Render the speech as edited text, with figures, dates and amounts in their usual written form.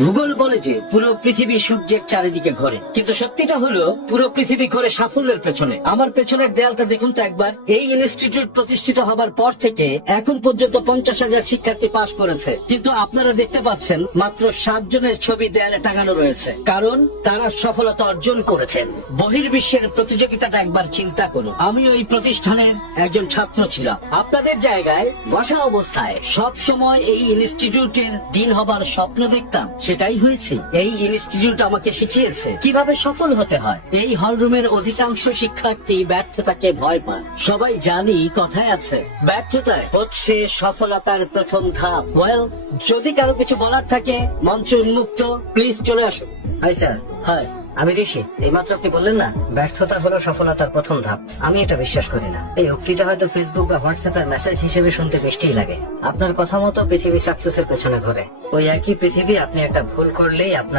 ভূগোল বলে যে পুরো পৃথিবী সূর্যের চারিদিকে ঘোরে, কিন্তু সত্যিটা হলো পুরো পৃথিবী ঘোরে সাফল্যের পেছনে। আমার পেছনের দেয়ালটা দেখুন তো একবার। এই ইনস্টিটিউট প্রতিষ্ঠিত হবার পর থেকে এখন পর্যন্ত 50,000 শিক্ষার্থী পাশ করেছে, কিন্তু আপনারা দেখতে পাচ্ছেন মাত্র 7 জনের ছবি দেয়ালে টাঙানো রয়েছে, কারণ তারা সফলতা অর্জন করেছেন। বহির্বিশ্বের প্রতিযোগিতাটা একবার চিন্তা করুন। আমি ওই প্রতিষ্ঠানের একজন ছাত্র ছিলাম। আপনাদের জায়গায় বসা অবস্থায় সব সময় এই ইনস্টিটিউটের ডিন হবার স্বপ্ন দেখতাম, সেটাই হয়েছে। এই ইনস্টিটিউট আমাকে শিখিয়েছে কিভাবে সফল হতে হয়। এই হলরুমের অধিকাংশ শিক্ষার্থী ব্যর্থতাকে ভয় পায়। সবাই জানি কথায় আছে, ব্যর্থতায় হচ্ছে সফলতার প্রথম ধাপ। ওয়েল, যদি কারো কিছু বলার থাকে মঞ্চ উন্মুক্ত, প্লিজ চলে আসুন। Hi sir. হাই, আমি ঋষি। এইমাত্র আপনি বললেন না ব্যর্থতা হলো সফলতার প্রথম ধাপ। আমি এটা বিশ্বাস করি না। এই উক্তিটা হয়তো ফেসবুক বা হোয়াটসঅ্যাপের মেসেজ হিসেবে শুনতে বেশি লাগে। আপনার কথা মতো পৃথিবী সাকসেসের পেছনে ঘোরে। ওই একই পৃথিবী, আপনি একটা ভুল করলেই আপনার